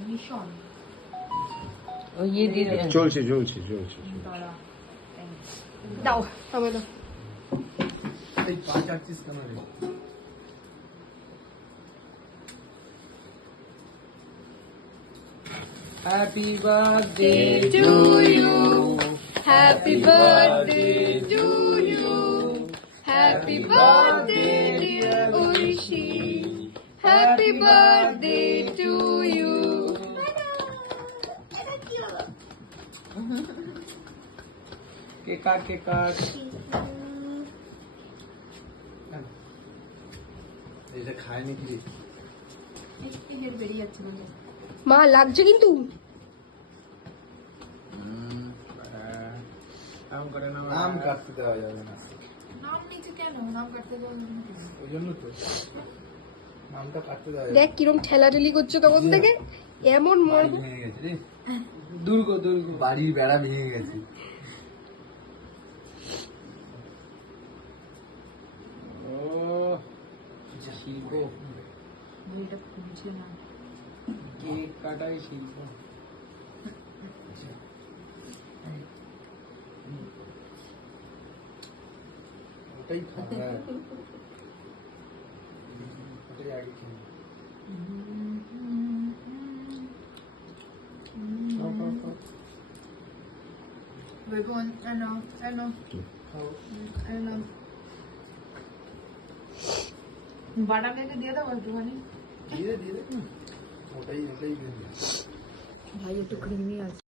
Mission ও ये दे दे চলছে দাও আমি দাও এই পাঁচ আটছিস কেন রে happy birthday to you. Happy birthday to you. Happy birthday, dear Urishi. Happy birthday to you. Cake काट এটা খায় নাকি রে বেরিয়ে যাচ্ছে মা লাগছে কিন্তু আম কাটতে দেওয়া যাবে না নাম নিচে কেন নাম কাটতে যাবে ওই জন্য তো আমটা কাটতে দেওয়া যাবে দেখ কিরম ঠেলাঠেলি করছে তখন থেকে এমন মর ভেঙে গেছে রে দুর্গ বাড়ির বেড়া ভেঙে গেছে ও শিল্প এটা খুলছে না केक काटाई शिल्प ওটাই খাওয়া ওটাই আগে খেয়ে বেগুন I know বাদাম লেগে দিয়ে দাও একটুখানি দিয়ে দে ওটাই ভাই একটু ক্রিমি আছে